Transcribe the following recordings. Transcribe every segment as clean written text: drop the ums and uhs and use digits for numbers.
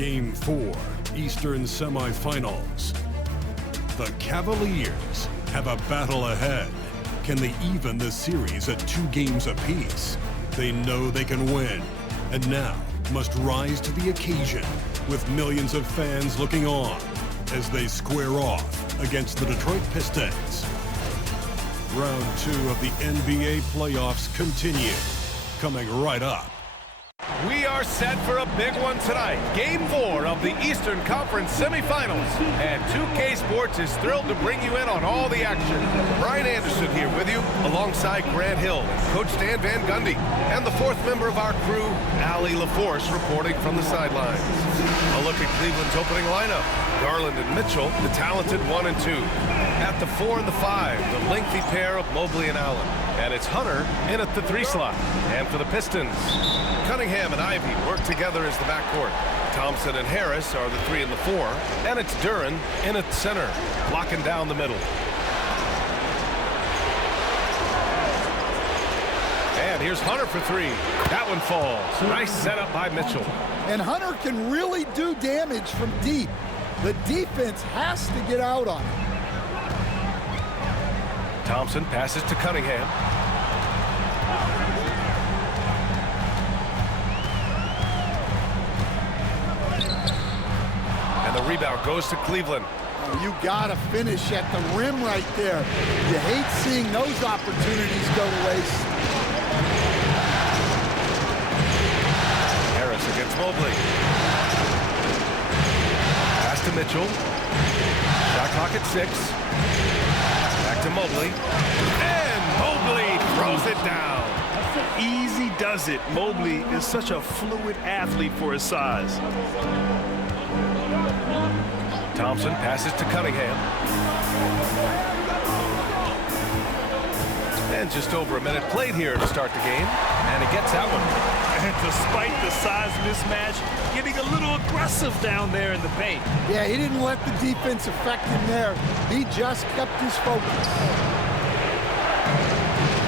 Game 4, Eastern Semifinals. The Cavaliers have a battle ahead. Can they even the series at 2 games apiece? They know they can win, and now must rise to the occasion with millions of fans looking on as they square off against the Detroit Pistons. Round 2 of the NBA playoffs continue, coming right up. We are set for a big one tonight. Game 4 of the Eastern Conference semifinals. And 2K Sports is thrilled to bring you in on all the action. Brian Anderson here with you, alongside Grant Hill, Coach Stan Van Gundy, and the 4th member of our crew, Allie LaForce, reporting from the sidelines. A look at Cleveland's opening lineup. Garland and Mitchell, the talented 1 and 2. At the 4 and the 5, the lengthy pair of Mobley and Allen. And it's Hunter in at the 3 slot. And for the Pistons, Cunningham and Ivy work together as the backcourt. Thompson and Harris are the 3 and the 4. And it's Duren in at center, blocking down the middle. And here's Hunter for 3. That one falls. Nice setup by Mitchell. And Hunter can really do damage from deep. The defense has to get out on him. Thompson passes to Cunningham. And the rebound goes to Cleveland. Oh, you gotta finish at the rim right there. You hate seeing those opportunities go to waste. Harris against Mobley. Pass to Mitchell. Shot clock at 6. Back to Mobley. And Mobley throws it down. Easy does it. Mobley is such a fluid athlete for his size. Thompson passes to Cunningham. And just over a minute played here to start the game. And he gets that one. And despite the size mismatch, getting a little aggressive down there in the paint. Yeah, he didn't let the defense affect him there. He just kept his focus.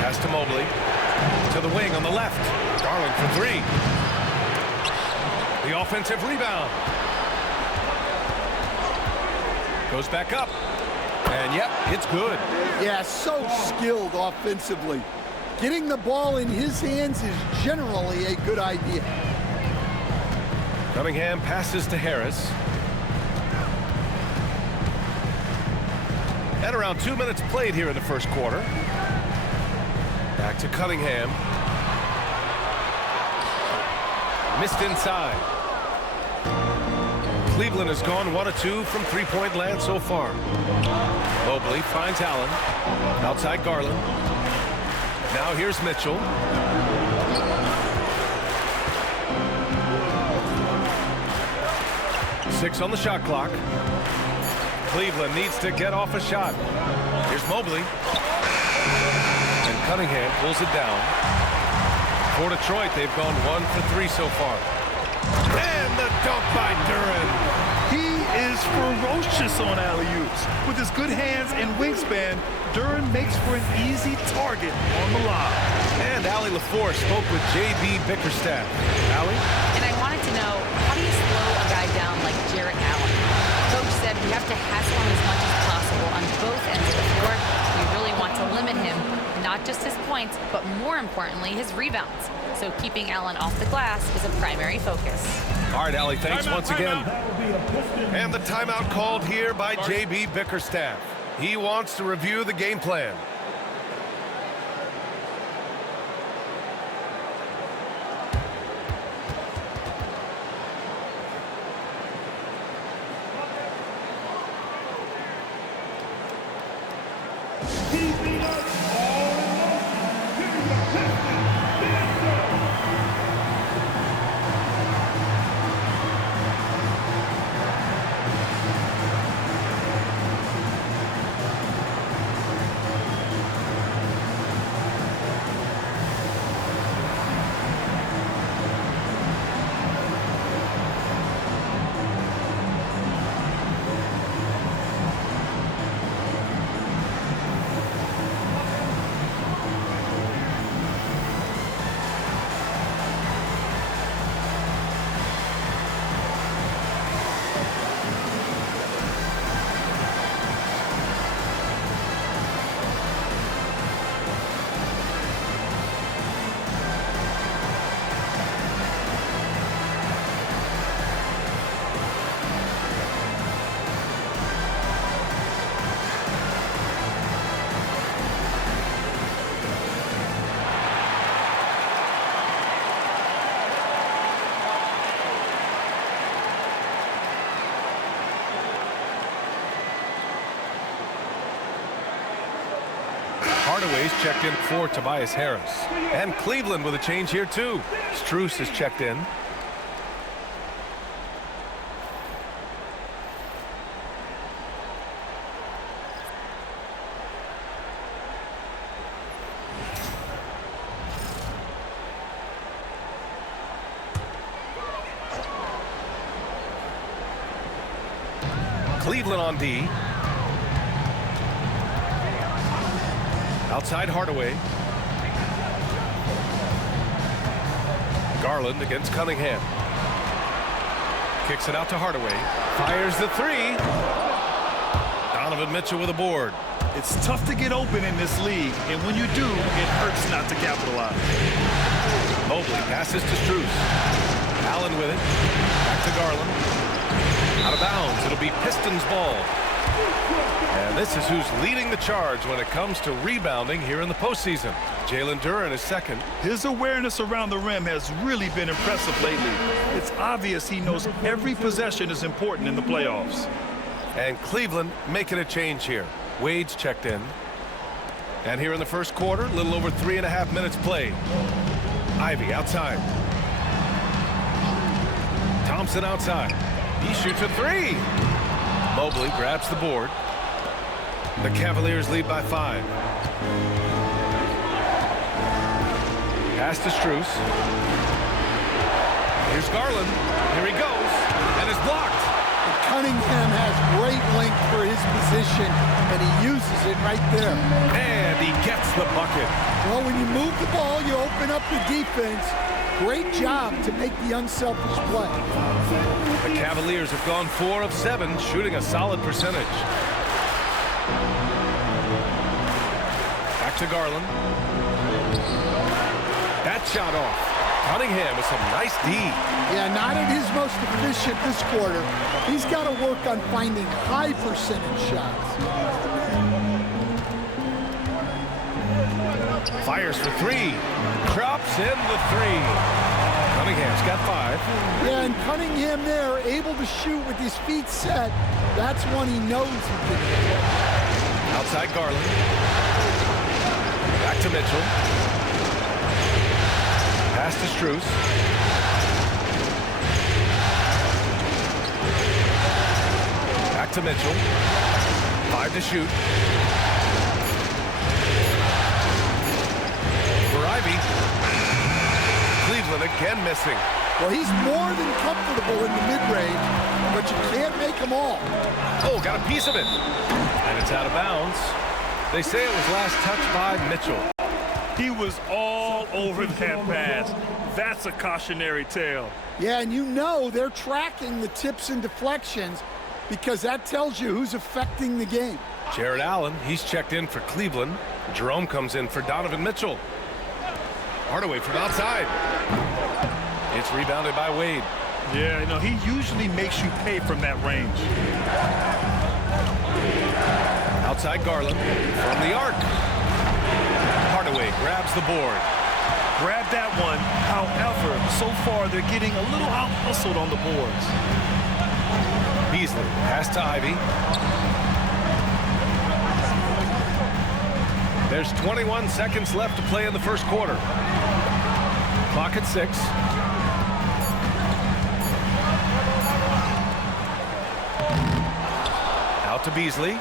Pass to Mobley. To the wing on the left. Garland for 3. The offensive rebound. Goes back up. And yep, it's good. Yeah, so skilled offensively. Getting the ball in his hands is generally a good idea. Cunningham passes to Harris. And around 2 minutes played here in the first quarter. Back to Cunningham. Missed inside. Cleveland has gone 1 of 2 from 3-point land so far. Mobley finds Allen. Outside Garland. Now here's Mitchell. Six on the shot clock. Cleveland needs to get off a shot. Here's Mobley. And Cunningham pulls it down. For Detroit, they've gone 1 for 3 so far. And the dunk by Duren. He is ferocious on alley-oops. With his good hands and wingspan, Duren makes for an easy target on the lob. And Allie LaForce spoke with J.B. Bickerstaff. Allie? And I wanted to know, how do you slow a guy down like Jarrett Allen? Coach said we have to hassle him as much as possible on both ends of the floor. We really want to limit him, not just his points, but more importantly, his rebounds. So keeping Allen off the glass is a primary focus. All right, Allie, thanks once again. And the timeout called here by J.B. Bickerstaff. He wants to review the game plan. Hardaway's checked in for Tobias Harris. And Cleveland with a change here, too. Strus is checked in. Cleveland on D. Outside Hardaway. Garland against Cunningham. Kicks it out to Hardaway. Fires the three. Donovan Mitchell with a board. It's tough to get open in this league, and when you do, it hurts not to capitalize. Mobley passes to Strus. Allen with it. Back to Garland. Out of bounds. It'll be Pistons ball. And this is who's leading the charge when it comes to rebounding here in the postseason. Jalen Duren is second. His awareness around the rim has really been impressive lately. It's obvious he knows every possession is important in the playoffs. And Cleveland making a change here. Wade's checked in. And here in the first quarter, a little over 3.5 minutes played. Ivy outside. Thompson outside. He shoots a three. Mobley grabs the board. The Cavaliers lead by 5. Pass to Strus. Here's Garland. Here he goes. And is blocked. Cunningham has great length for his position, and he uses it right there. And he gets the bucket. Well, when you move the ball, you open up the defense. Great job to make the unselfish play. The Cavaliers have gone 4 of 7, shooting a solid percentage. Back to Garland. That shot off. Cunningham with some nice D. Yeah, not at his most efficient this quarter. He's got to work on finding high percentage shots. Fires for 3. Drops in the 3. Cunningham's got 5. Yeah, and Cunningham there, able to shoot with his feet set. That's one he knows he can do. Outside Garland. Back to Mitchell. Pass to Strus. Back to Mitchell. 5 to shoot. For Ivy. Cleveland again missing. Well, he's more than comfortable in the mid-range, but you can't make them all. Oh, got a piece of it. And it's out of bounds. They say it was last touched by Mitchell. He was all over that pass. That's a cautionary tale. Yeah, and you know they're tracking the tips and deflections because that tells you who's affecting the game. Jared Allen, he's checked in for Cleveland. Jerome comes in for Donovan Mitchell. Hardaway from outside. It's rebounded by Wade. Yeah, you know, he usually makes you pay from that range. Outside Garland from the arc. Hardaway grabs the board. Grab that one. However, so far they're getting a little out-hustled on the boards. Beasley pass to Ivy. There's 21 seconds left to play in the first quarter. Clock at 6. Out to Beasley.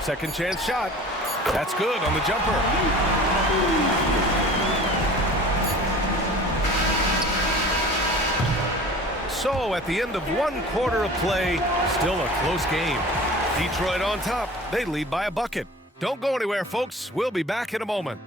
Second chance shot. That's good on the jumper. So at the end of 1 quarter of play, still a close game. Detroit on top. They lead by a bucket. Don't go anywhere, folks. We'll be back in a moment.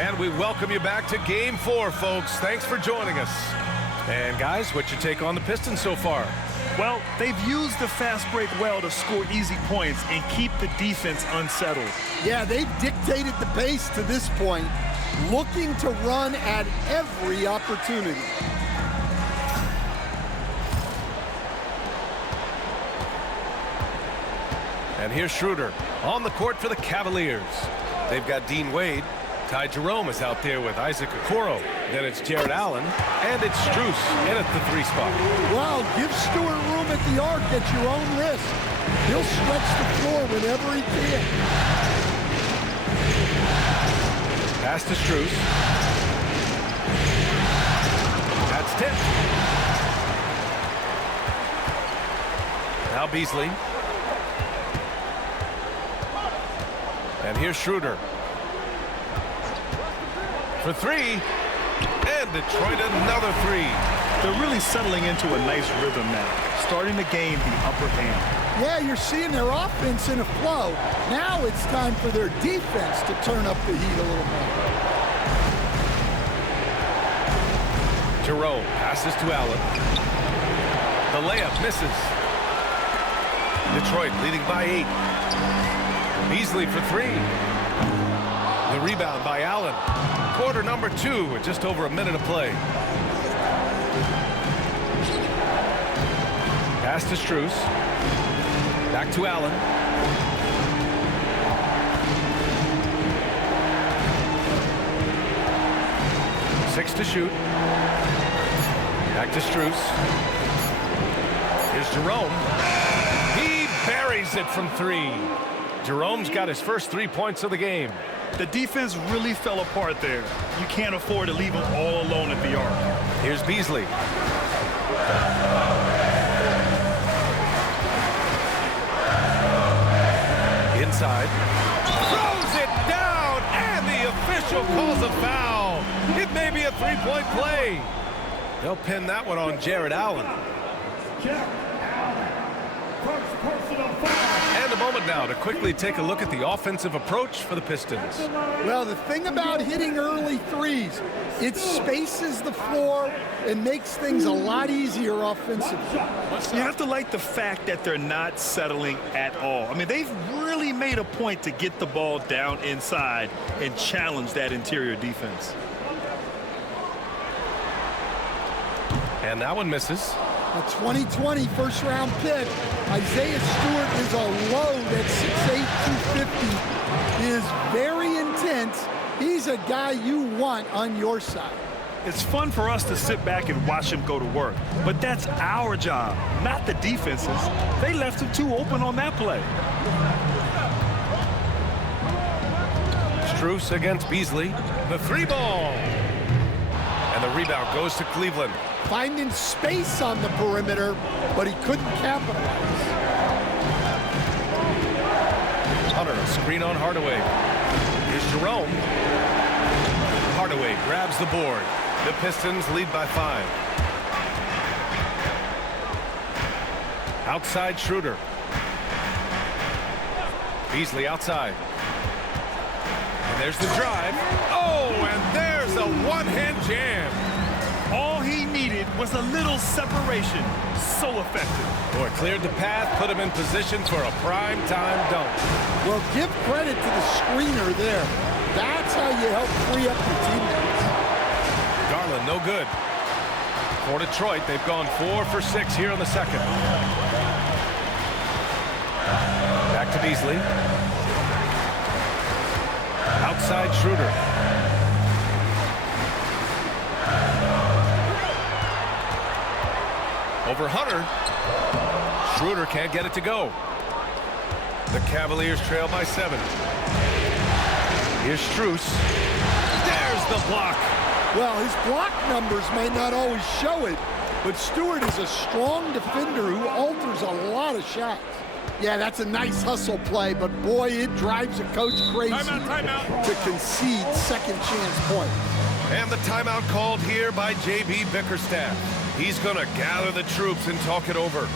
And we welcome you back to Game 4, folks. Thanks for joining us. And guys, what's your take on the Pistons so far? Well, they've used the fast break well to score easy points and keep the defense unsettled. Yeah, they've dictated the pace to this point, looking to run at every opportunity. And here's Schroeder on the court for the Cavaliers. They've got Dean Wade. Ty Jerome is out there with Isaac Okoro. Then it's Jared Allen, and it's Strus in at the 3 spot. Well, give Stewart room at the arc at your own risk. He'll stretch the floor whenever he can. Pass to Strus. That's tipped. Now Beasley. And here's Schroeder. For 3. And Detroit another 3. They're really settling into a nice rhythm now, starting to gain the upper hand. Yeah, you're seeing their offense in a flow. Now it's time for their defense to turn up the heat a little more. Jerome passes to Allen. The layup misses. Detroit leading by 8. Beasley for 3. The rebound by Allen. Quarter number 2 with just over a minute of play. Pass to Strus. Back to Allen. Six to shoot. Back to Strus. Here's Jerome. He buries it from 3. Jerome's got his first 3 points of the game. The defense really fell apart there. You can't afford to leave them all alone at the arc. Here's Beasley. Inside. Throws it down, and the official calls a foul. It may be a 3-point play. They'll pin that one on Jared Allen. And a moment now to quickly take a look at the offensive approach for the Pistons. Well, the thing about hitting early threes, it spaces the floor and makes things a lot easier offensively. You have to like the fact that they're not settling at all. I mean, they've really made a point to get the ball down inside and challenge that interior defense. And that one misses. A 2020 first-round pick. Isaiah Stewart is a load at 6'8", 250. He is very intense. He's a guy you want on your side. It's fun for us to sit back and watch him go to work, but that's our job, not the defense's. They left him too open on that play. Strus against Beasley. The 3-ball. And the rebound goes to Cleveland. Finding space on the perimeter, but he couldn't capitalize. Hunter, a screen on Hardaway. Here's Jerome. Hardaway grabs the board. The Pistons lead by 5. Outside Schroeder. Beasley outside. And there's the drive. Oh, and there's a one-hand jam. All he needed was a little separation. So effective. Boy, cleared the path, put him in position for a prime-time dunk. Well, give credit to the screener there. That's how you help free up your teammates. Garland, no good. For Detroit, they've gone 4 for 6 here in the second. Back to Beasley. Outside Schroeder. Over Hunter. Schroeder can't get it to go. The Cavaliers trail by 7. Here's Strus. There's the block. Well, his block numbers may not always show it, but Stewart is a strong defender who alters a lot of shots. Yeah, that's a nice hustle play, but boy, it drives a coach crazy Timeout. to concede second chance points. And the timeout called here by J.B. Bickerstaff. He's going to gather the troops and talk it over.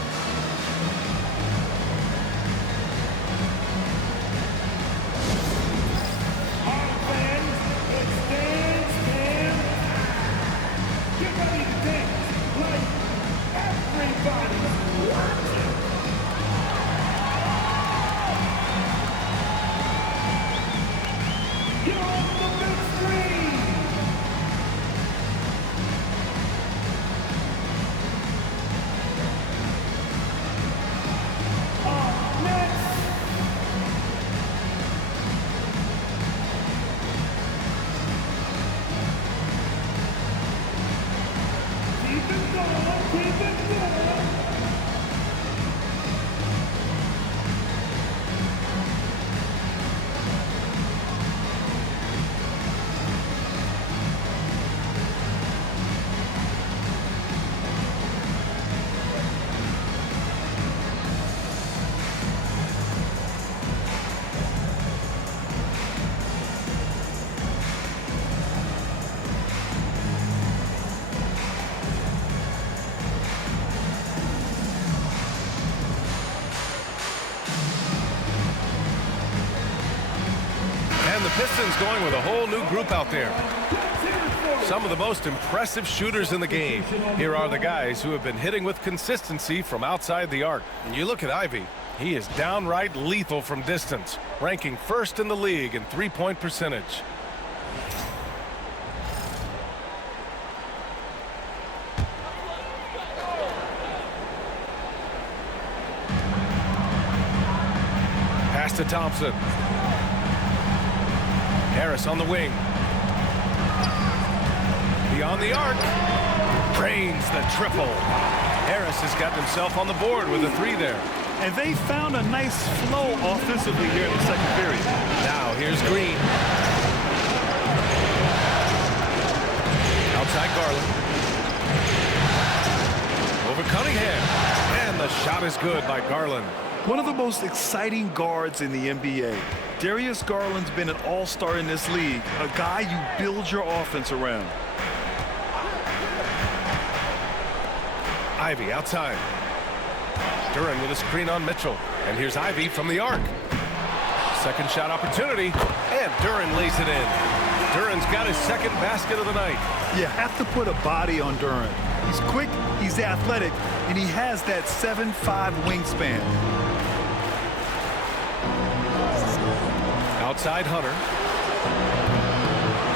And the Pistons going with a whole new group out there. Some of the most impressive shooters in the game. Here are the guys who have been hitting with consistency from outside the arc. And you look at Ivy. He is downright lethal from distance, ranking first in the league in three-point percentage. Pass to Thompson. Harris on the wing. Beyond the arc. Drains the triple. Harris has gotten himself on the board with a three there. And they found a nice flow offensively here in the second period. Now here's Green. Outside Garland. Over Cunningham. And the shot is good by Garland. One of the most exciting guards in the NBA. Darius Garland's been an all-star in this league, a guy you build your offense around. Ivy outside. Duren with a screen on Mitchell. And here's Ivy from the arc. Second shot opportunity. And Duren lays it in. Duren's got his second basket of the night. You have to put a body on Duren. He's quick, he's athletic, and he has that 7'5" wingspan. Outside Hunter.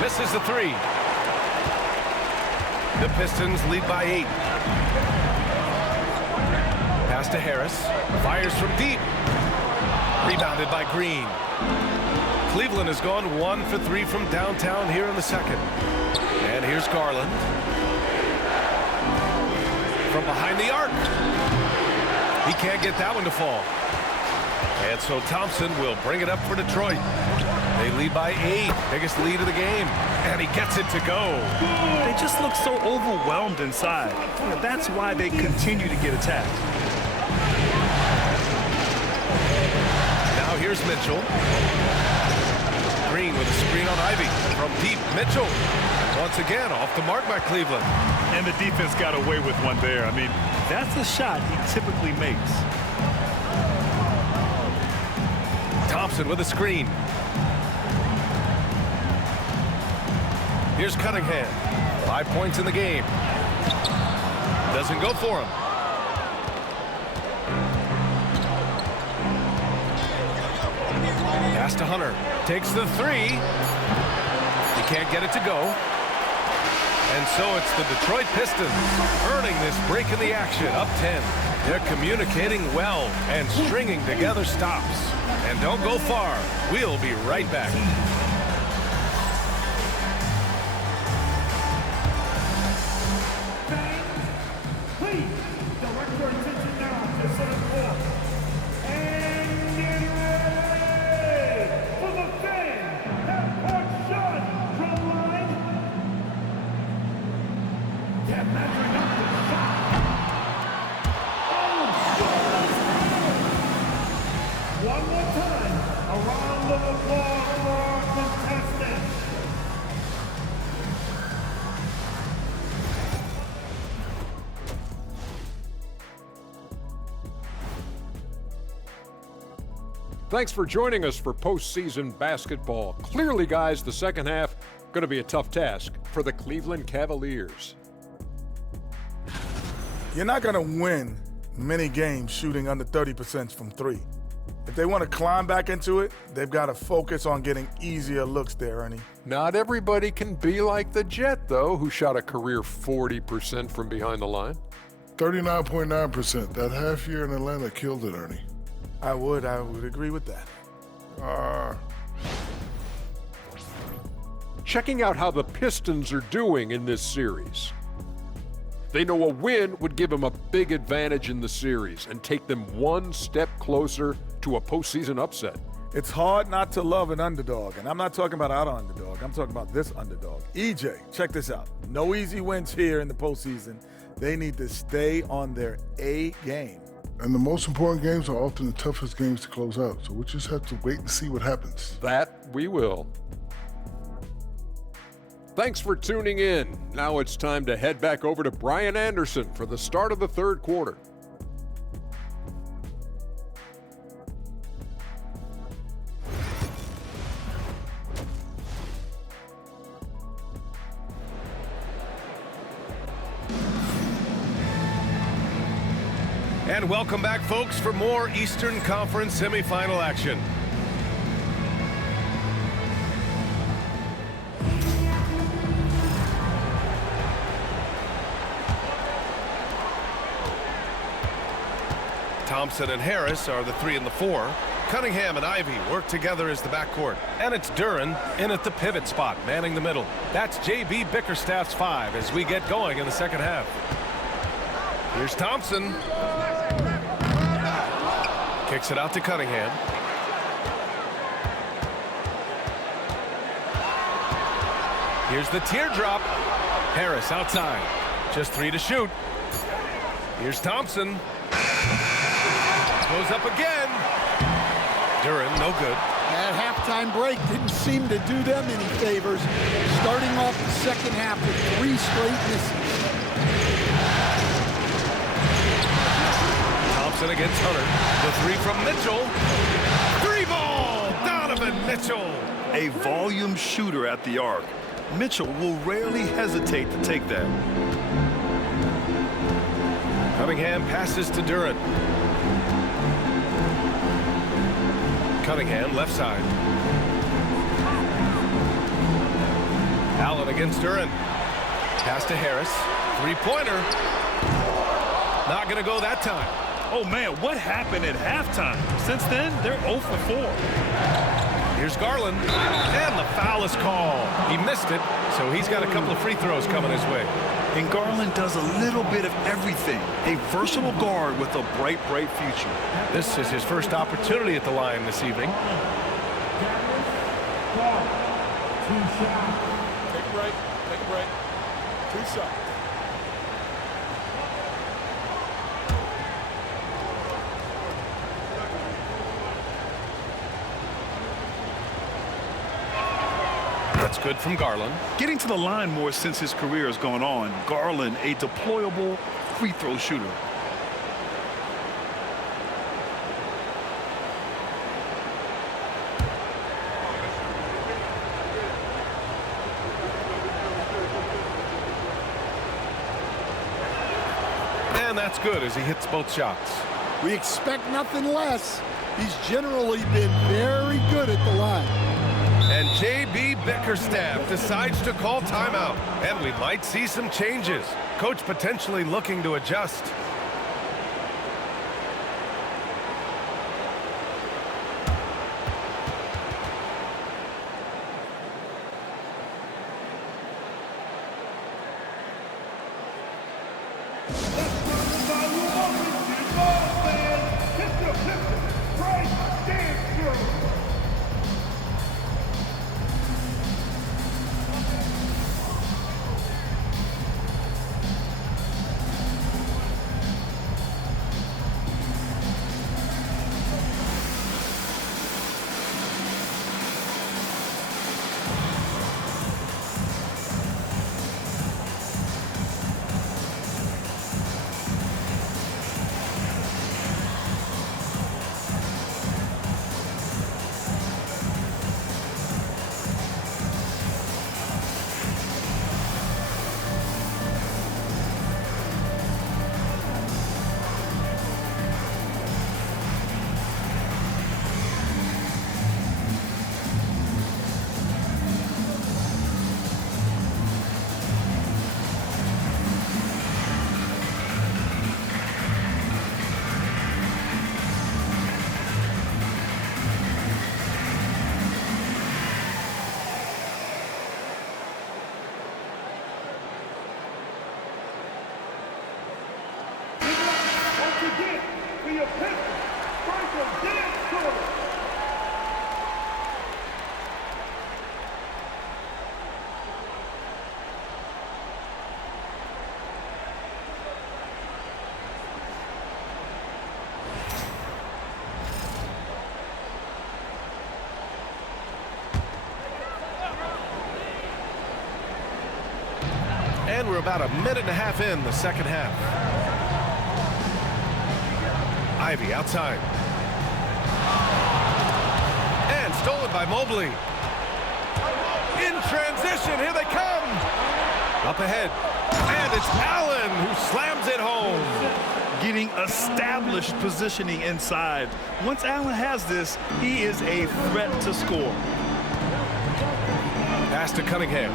Misses the three. The Pistons lead by 8. Pass to Harris. Fires from deep. Rebounded by Green. Cleveland has gone 1 for 3 from downtown here in the second. And here's Garland. From behind the arc. He can't get that one to fall. And so Thompson will bring it up for Detroit. They lead by 8. Biggest lead of the game. And he gets it to go. They just look so overwhelmed inside. That's why they continue to get attacked. Now here's Mitchell. Green with a screen on Ivy. From deep, Mitchell. Once again, off the mark by Cleveland. And the defense got away with one there. I mean, that's a shot he typically makes. Thompson with a screen. Here's Cunningham. 5 points in the game. Doesn't go for him. Pass to Hunter. Takes the three. He can't get it to go. And so it's the Detroit Pistons earning this break in the action, up 10. They're communicating well and stringing together stops. And don't go far. We'll be right back. Please, direct your attention now to center court. And get ready for the fan half-court shot from line. They're measuring up the shot. One more time, a round of applause for our contestants. Thanks for joining us for postseason basketball. Clearly, guys, the second half going to be a tough task for the Cleveland Cavaliers. You're not going to win many games shooting under 30% from three. If they want to climb back into it, they've got to focus on getting easier looks there, Ernie. Not everybody can be like the Jet, though, who shot a career 40% from behind the line. 39.9%. That half year in Atlanta killed it, Ernie. I would agree with that. Checking out how the Pistons are doing in this series. They know a win would give them a big advantage in the series and take them one step closer to a postseason upset. It's hard not to love an underdog, and I'm not talking about our underdog. I'm talking about this underdog. EJ, check this out. No easy wins here in the postseason. They need to stay on their A game. And the most important games are often the toughest games to close out, so we just have to wait and see what happens. That we will. Thanks for tuning in. Now it's time to head back over to Brian Anderson for the start of the third quarter. And welcome back, folks, for more Eastern Conference semifinal action. Thompson and Harris are the 3 and the 4. Cunningham and Ivy work together as the backcourt. And it's Duren in at the pivot spot, manning the middle. That's J.B. Bickerstaff's 5 as we get going in the second half. Here's Thompson. Kicks it out to Cunningham. Here's the teardrop. Harris outside. Just 3 to shoot. Here's Thompson. Goes up again. Duren, no good. That halftime break didn't seem to do them any favors. Starting off the second half with 3 straight misses. Thompson against Hunter. The 3 from Mitchell. 3-ball! Donovan Mitchell. A volume shooter at the arc. Mitchell will rarely hesitate to take that. Cunningham passes to Duren. Cunningham left side. Allen against Duren. Pass to Harris. 3-pointer. Not going to go that time. Oh, man, what happened at halftime? Since then, they're 0 for 4. Here's Garland. And the foul is called. He missed it, so he's got a couple of free throws coming his way. And Garland does a little bit of everything. A versatile guard with a bright, bright future. This is his first opportunity at the line this evening. Take a break. Take a break. 2 shots. That's good from Garland. Getting to the line more since his career has gone on. Garland, a deployable free throw shooter. And that's good as he hits both shots. We expect nothing less. He's generally been very good at the line. And J.B. Bickerstaff decides to call timeout. And we might see some changes. Coach potentially looking to adjust. For your Pistons, Franklin dance tour. And we're about a minute and a half in the second half. Ivy outside. And stolen by Mobley. In transition, here they come. Up ahead. And it's Allen who slams it home. getting established positioning inside. Once Allen has this, he is a threat to score. Pass to Cunningham.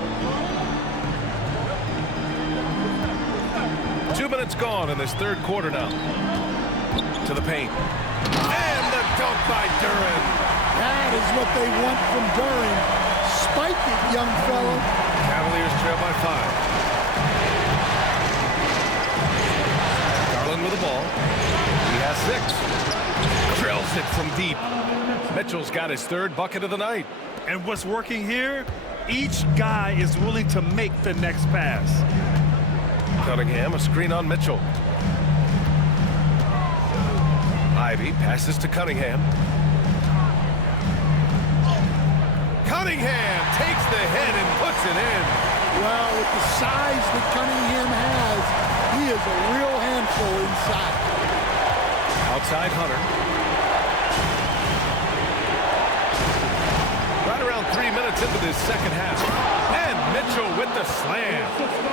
2 minutes gone in this third quarter now. To the paint. And the dunk by Duren. That is what they want from Duren. Spike it, young fellow. Cavaliers trail by 5. Garland with the ball. He has 6. Drills it from deep. Mitchell's got his third bucket of the night. And what's working here? Each guy is willing to make the next pass. Cunningham, a screen on Mitchell. Ivy passes to Cunningham. Cunningham takes the head and puts it in. Well, with the size that Cunningham has, he is a real handful inside. Outside Hunter. Right around 3 minutes into this second half. And Mitchell with the slam.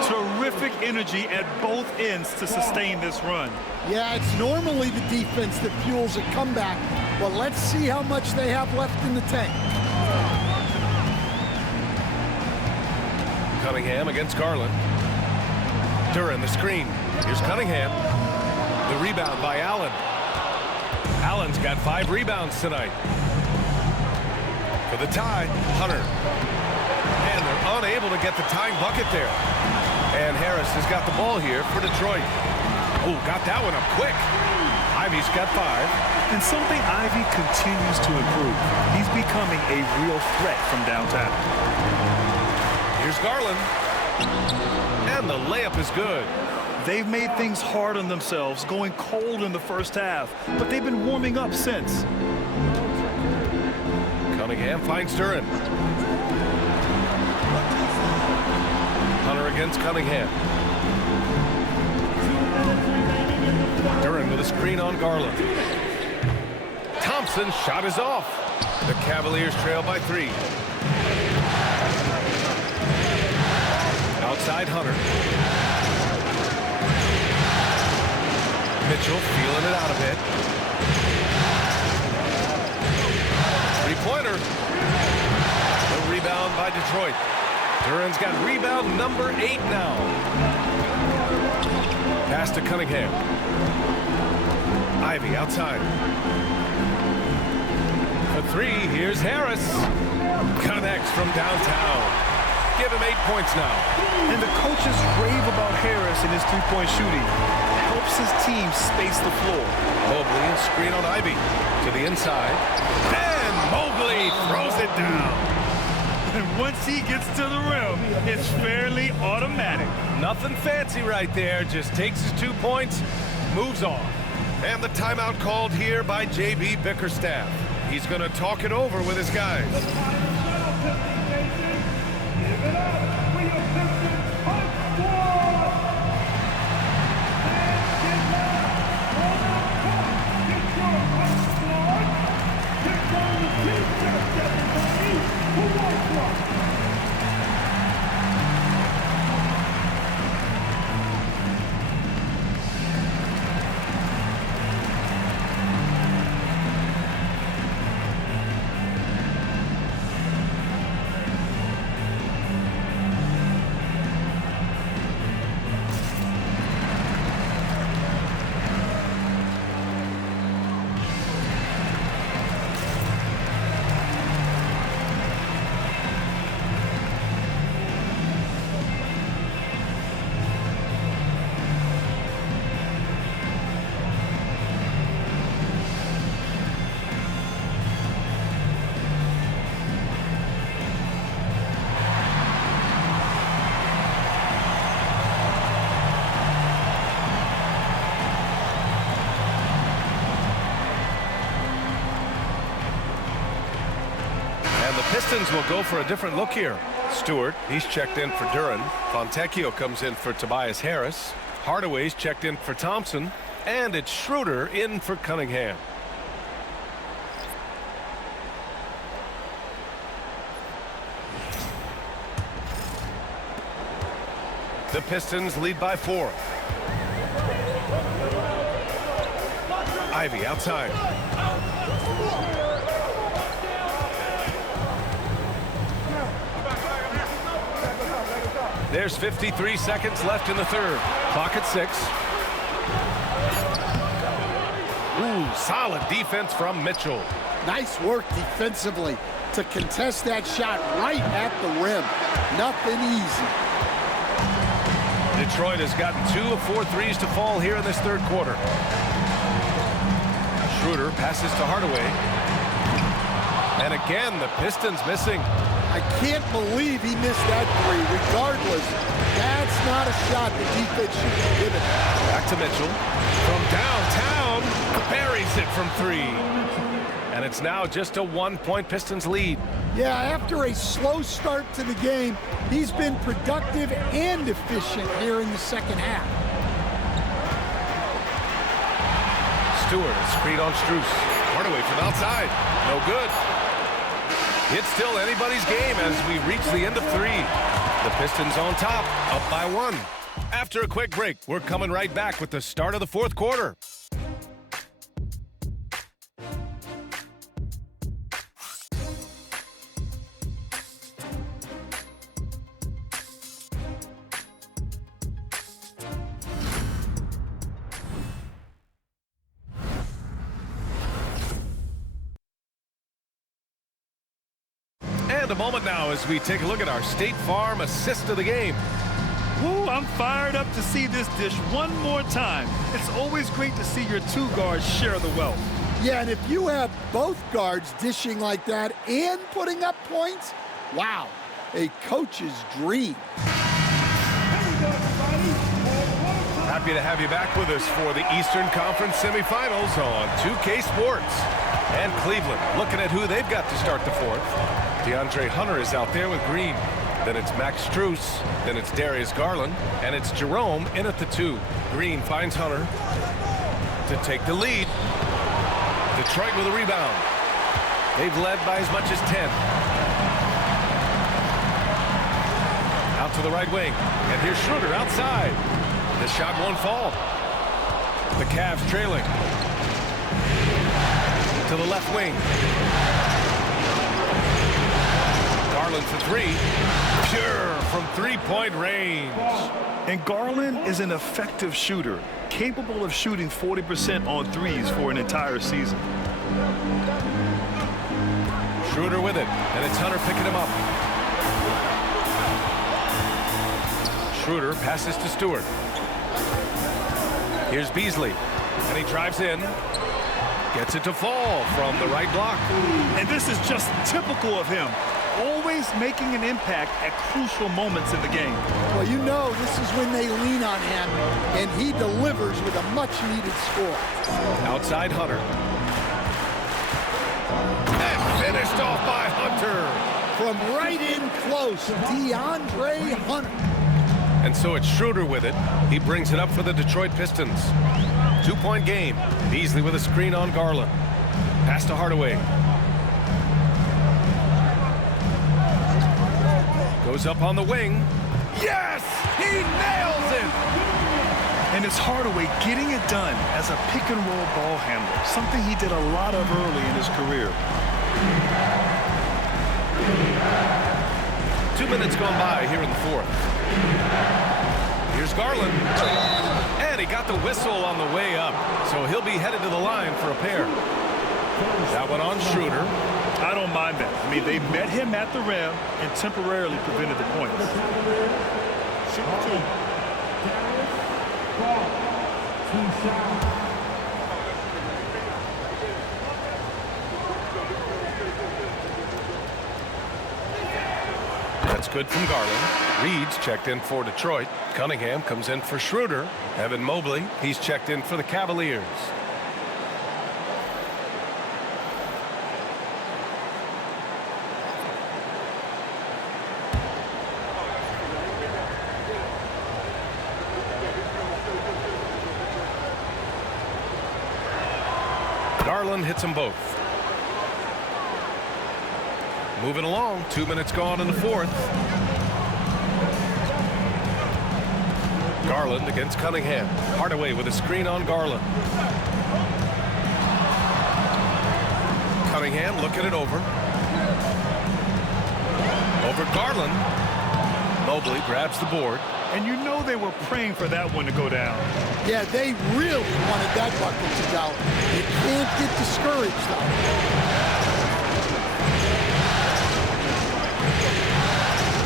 Terrific energy at both ends to sustain this run. Yeah, it's normally the defense that fuels a comeback, but let's see how much they have left in the tank. Cunningham against Garland. Duren the screen. Here's Cunningham. The rebound by Allen. Allen's got 5 rebounds tonight. For the tie, Hunter. And they're unable to get the tying bucket there. And Harris has got the ball here for Detroit. Oh, got that one up quick. Ivy's got 5. And something Ivy continues to improve. He's becoming a real threat from downtown. Here's Garland. And the layup is good. They've made things hard on themselves, going cold in the first half, but they've been warming up since. Cunningham finds Duren. Hunter against Cunningham. Duren with a screen on Garland. Thompson's shot is off. The Cavaliers trail by 3. Outside Hunter. Mitchell feeling it out a bit. Three-pointer. The rebound by Detroit. Duren's got rebound number 8 now. Pass to Cunningham. Ivy outside. For 3, here's Harris. Connects from downtown. Give him 8 points now. And the coaches rave about Harris and his three-point shooting. Helps his team space the floor. Mobley, a screen on Ivy. To the inside. And Mobley throws it down. And once he gets to the rim, it's fairly automatic. Nothing fancy right there. Just takes his 2 points, moves on. And the timeout called here by J.B. Bickerstaff. He's going to talk it over with his guys. Give it up for your Pistons Hot Squad! And get back on our top. Get your Hot Squad. Here come the T-shirts, everybody. Who wants one? Pistons will go for a different look here. Stewart, he's checked in for Duren. Fontecchio comes in for Tobias Harris. Hardaway's checked in for Thompson. And it's Schroeder in for Cunningham. The Pistons lead by 4. Ivy outside. There's 53 seconds left in the third. Clock at 6. Ooh, solid defense from Mitchell. Nice work defensively to contest that shot right at the rim. Nothing easy. Detroit has gotten 2 of 4 threes to fall here in this third quarter. Schroeder passes to Hardaway. And again, the Pistons missing. I can't believe he missed that three. Regardless, that's not a shot the defense should be given. Back to Mitchell. From downtown, buries it from 3. And it's now just a 1-point Pistons lead. Yeah, after a slow start to the game, he's been productive and efficient here in the second half. Stewart, screen on Strus. Hardaway from outside. No good. It's still anybody's game as we reach the end of 3. The Pistons on top, up by 1. After a quick break, we're coming right back with the start of the fourth quarter. And a moment now as we take a look at our State Farm assist of the game. Woo, I'm fired up to see this dish one more time. It's always great to see your 2 guards share the wealth. Yeah, and if you have both guards dishing like that and putting up points, wow, a coach's dream. Happy to have you back with us for the Eastern Conference semifinals on 2K Sports. And Cleveland looking at who they've got to start the fourth. DeAndre Hunter is out there with Green. Then it's Max Strus. Then it's Darius Garland. And it's Jerome in at the 2. Green finds Hunter to take the lead. Detroit with a rebound. They've led by as much as 10. Out to the right wing. And here's Schroeder outside. The shot won't fall. The Cavs trailing. To the left wing. Garland for 3. Pure from 3-point range. And Garland is an effective shooter, capable of shooting 40% on threes for an entire season. Schroeder with it, and it's Hunter picking him up. Schroeder passes to Stewart. Here's Beasley, and he drives in. Gets it to fall from the right block. And this is just typical of him. Always making an impact at crucial moments in the game. Well, you know this is when they lean on him, and he delivers with a much-needed score. Outside Hunter. And finished off by Hunter. From right in close, DeAndre Hunter. And so it's Schroeder with it. He brings it up for the Detroit Pistons. 2-point game. Beasley with a screen on Garland. Pass to Hardaway. Goes up on the wing. Yes! He nails it! And it's Hardaway getting it done as a pick-and-roll ball handler, something he did a lot of early in his career. 2 minutes gone by here in the fourth. Here's Garland. And he got the whistle on the way up, so he'll be headed to the line for a pair. That one on Schroeder. I don't mind that. I mean, they met him at the rim and temporarily prevented the points. That's good from Garland. Reed's checked in for Detroit. Cunningham comes in for Schroeder. Evan Mobley, he's checked in for the Cavaliers. Garland hits them both. Moving along, 2 minutes gone in the fourth. Garland against Cunningham. Hardaway with a screen on Garland. Cunningham looking it over. Over Garland. Mobley grabs the board. And you know they were praying for that one to go down. Yeah, they really wanted that bucket to go. They can't get discouraged, though.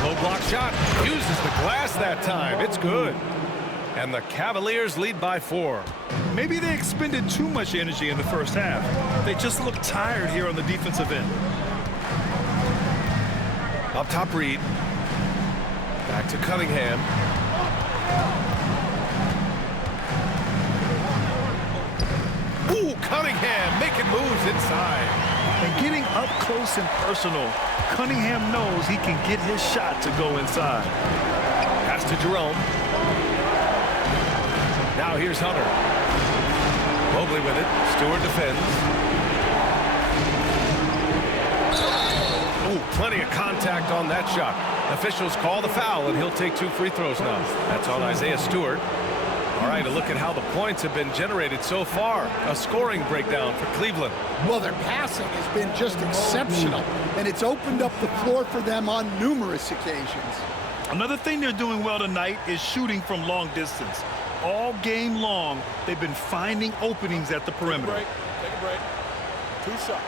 Low block shot. Uses the glass that time. It's good. And the Cavaliers lead by 4. Maybe they expended too much energy in the first half. They just look tired here on the defensive end. Up top, Reed. Back to Cunningham. Ooh, Cunningham making moves inside. And getting up close and personal, Cunningham knows he can get his shot to go inside. Pass to Jerome. Now here's Hunter. Mobley with it. Stewart defends. Ooh, plenty of contact on that shot. Officials call the foul, and he'll take 2 free throws now. That's on Isaiah Stewart. All right, a look at how the points have been generated so far. A scoring breakdown for Cleveland. Well, their passing has been just exceptional, and it's opened up the floor for them on numerous occasions. Another thing they're doing well tonight is shooting from long distance. All game long, they've been finding openings at the perimeter. Take a break. 2 shots.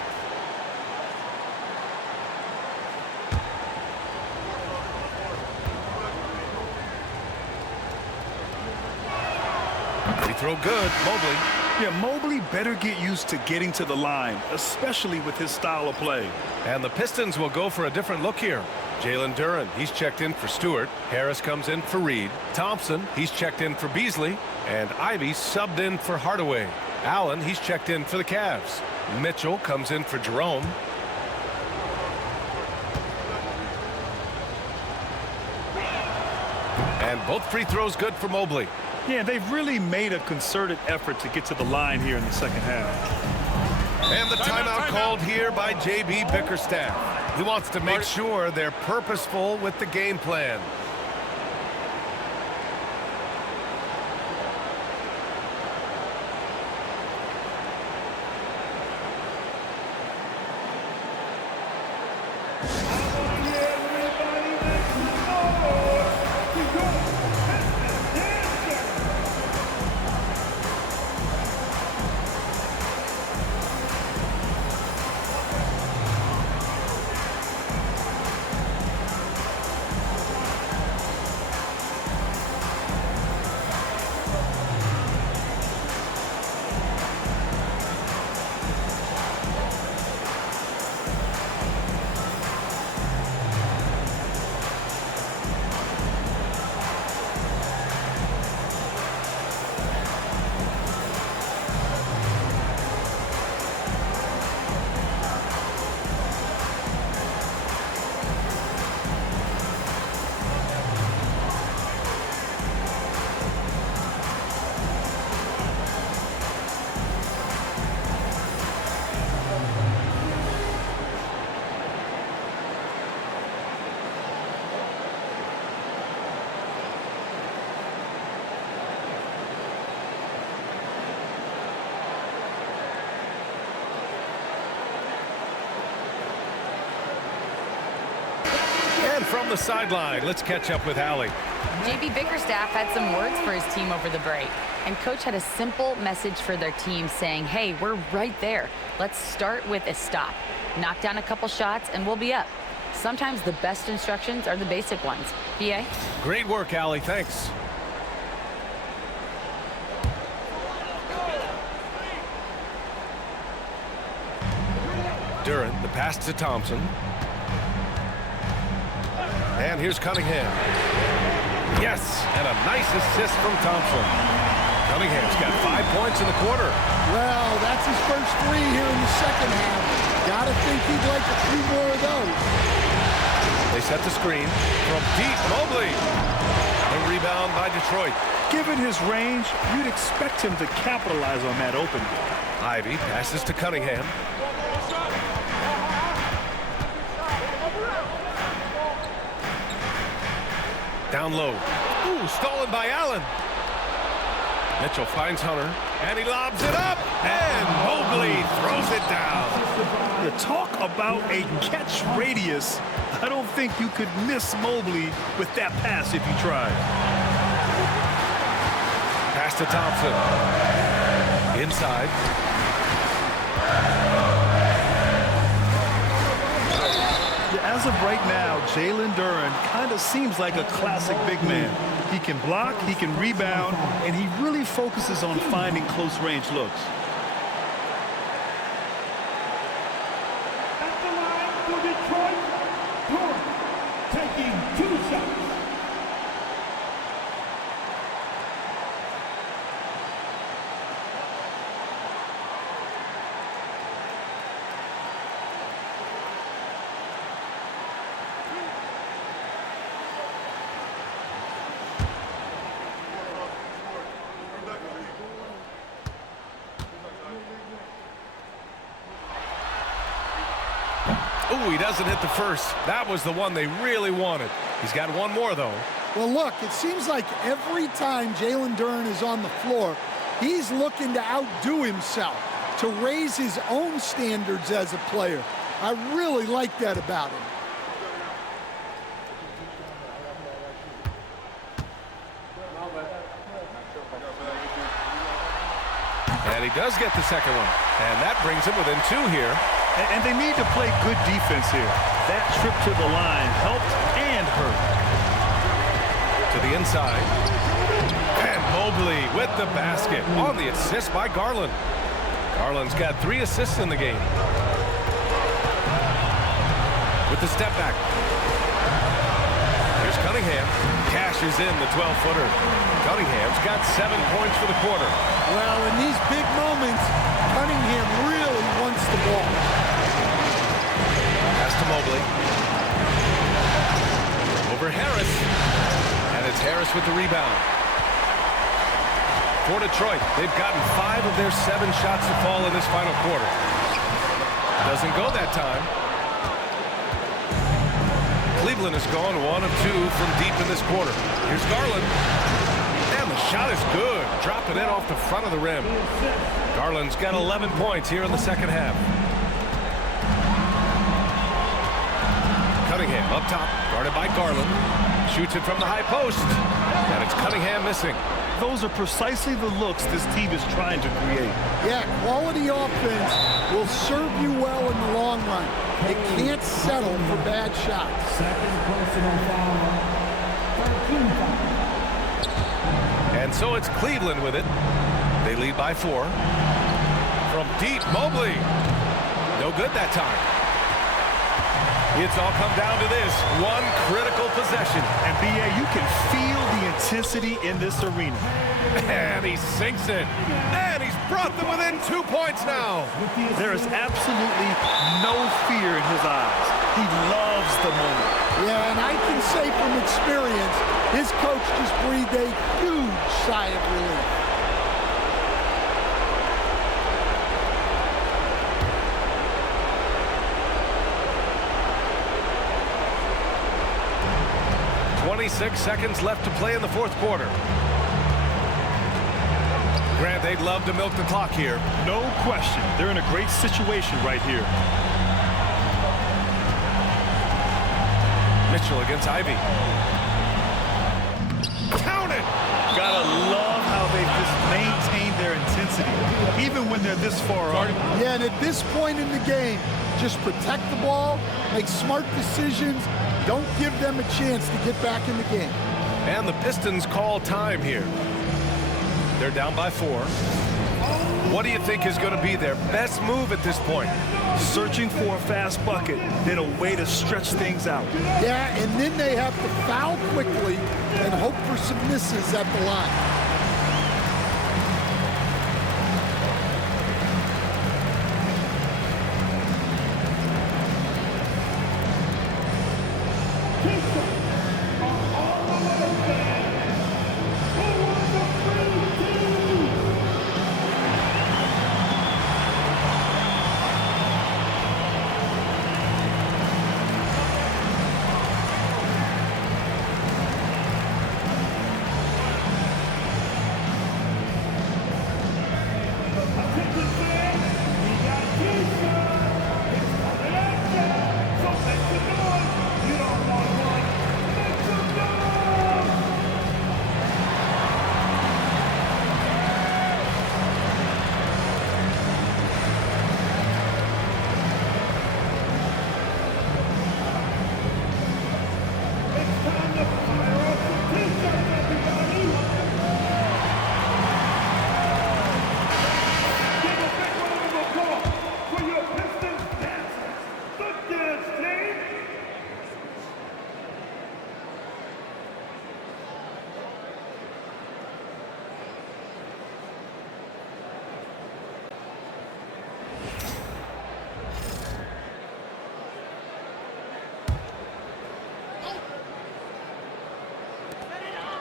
Free throw good. Mobley. Yeah, Mobley better get used to getting to the line, especially with his style of play. And the Pistons will go for a different look here. Jalen Duren, he's checked in for Stewart. Harris comes in for Reed. Thompson, he's checked in for Beasley. And Ivy subbed in for Hardaway. Allen, he's checked in for the Cavs. Mitchell comes in for Jerome. And both free throws good for Mobley. Yeah, they've really made a concerted effort to get to the line here in the second half. And the timeout called here by J.B. Bickerstaff. He wants to make sure they're purposeful with the game plan. And from the sideline, let's catch up with Allie. J.B. Bickerstaff had some words for his team over the break. And Coach had a simple message for their team saying, hey, we're right there. Let's start with a stop. Knock down a couple shots and we'll be up. Sometimes the best instructions are the basic ones. PA? Great work, Allie. Thanks. Duren, the pass to Thompson. And here's Cunningham. Yes, and a nice assist from Thompson. Cunningham's got 5 points in the quarter. Well, that's his first 3 here in the second half. Gotta think he'd like a few more of those. They set the screen from deep. Mobley. A rebound by Detroit. Given his range, you'd expect him to capitalize on that opening. Ivy passes to Cunningham. Down low. Ooh, stolen by Allen. Mitchell finds Hunter, and he lobs it up, and Mobley throws it down. The talk about a catch radius. I don't think you could miss Mobley with that pass if you tried. Pass to Thompson. Inside. Yeah, as of right now, Jalen Duren kind of seems like a classic big man. He can block, he can rebound, and he really focuses on finding close-range looks. At the line for Detroit, Duren taking 2 shots. Ooh, he doesn't hit the first. That was the one they really wanted. He's got one more, though. Well, look, it seems like every time Jalen Duren is on the floor, he's looking to outdo himself, to raise his own standards as a player. I really like that about him. And he does get the second one. And that brings him within 2 here. And they need to play good defense here. That trip to the line helped and hurt. To the inside. And Mobley with the basket on the assist by Garland. Garland's got 3 assists in the game. With the step back. Here's Cunningham. Cashes in the 12-footer. Cunningham's got 7 points for the quarter. Well, in these big moments, Cunningham really wants the ball. Pass to Mobley. Over Harris. And it's Harris with the rebound. For Detroit, they've gotten 5 of their 7 shots to fall in this final quarter. Doesn't go that time. Cleveland has gone 1 of 2 from deep in this quarter. Here's Garland. And the shot is good. Dropping in off the front of the rim. Garland's got 11 points here in the second half. Cunningham up top, guarded by Garland. Shoots it from the high post. And it's Cunningham missing. Those are precisely the looks this team is trying to create. Yeah, quality offense will serve you well in the long run. It can't settle for bad shots. Second personal foul. And so it's Cleveland with it. They lead by 4. From deep, Mobley. No good that time. It's all come down to this one critical possession. And B.A., you can feel the intensity in this arena. And he sinks it. And he's brought them within 2 points now. There is absolutely no fear in his eyes. He loves the moment. Yeah, and I can say from experience, his coach just breathed a huge sigh of relief. .26 seconds left to play in the fourth quarter. Grant, they'd love to milk the clock here. No question. They're in a great situation right here. Mitchell against Ivy. Count it! Gotta love how they've just maintained their intensity, even when they're this far up. Yeah, and at this point in the game, just protect the ball, make smart decisions, don't give them a chance to get back in the game. And the Pistons call time here. They're down by 4. What do you think is going to be their best move at this point? Searching for a fast bucket, then a way to stretch things out. Yeah, and then they have to foul quickly and hope for some misses at the line.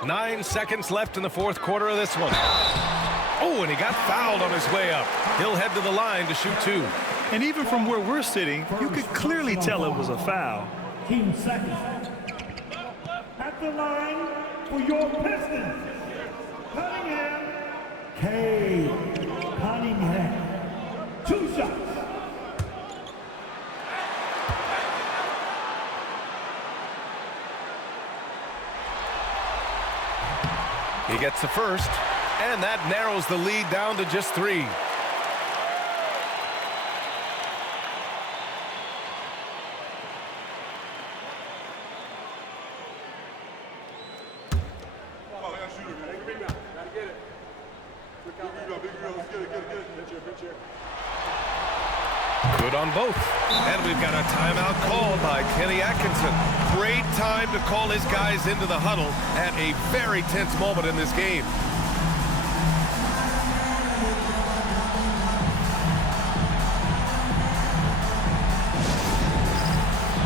9 seconds left in the fourth quarter of this one. Oh, and he got fouled on his way up. He'll head to the line to shoot 2. And even from where we're sitting, you could clearly tell it was a foul. 15 seconds. At the line for your Pistons, Cunningham. K. Cunningham. 2 shots. He gets the first, and that narrows the lead down to just 3. Good on both. And we've got a timeout called by Kenny Atkinson. Great time to call his guys into the huddle at a very tense moment in this game.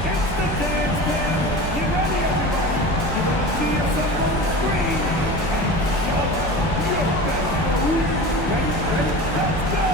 It's the dance band. Get ready, everybody. You're going to see us up on the screen. And show us your best move. Ready, let's go!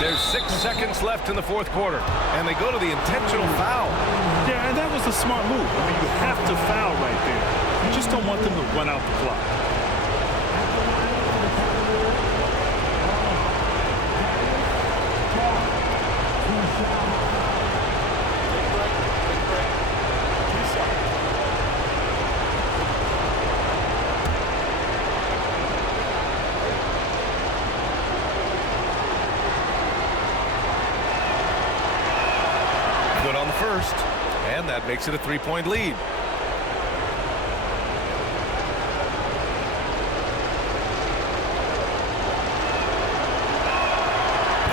There's 6 seconds left in the fourth quarter, and they go to the intentional foul. Yeah, and that was a smart move. I mean, you have to foul right there. You just don't want them to run out the clock. Good on the first, and that makes it a 3-point lead.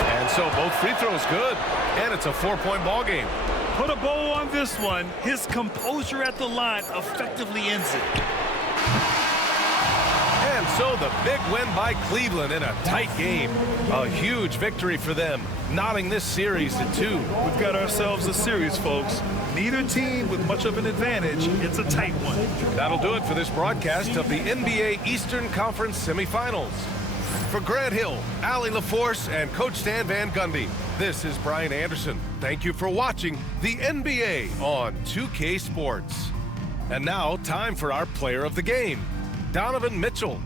And so both free throws good, and it's a 4-point ball game. Put a bow on this one. His composure at the line effectively ends it. And so the big win by Cleveland in a tight game. A huge victory for them, knotting this series to 2. We've got ourselves a series, folks. Neither team with much of an advantage. It's a tight one. That'll do it for this broadcast of the NBA Eastern Conference semifinals. For Grant Hill, Allie LaForce, and Coach Stan Van Gundy, this is Brian Anderson. Thank you for watching the NBA on 2K Sports. And now, time for our player of the game, Donovan Mitchell.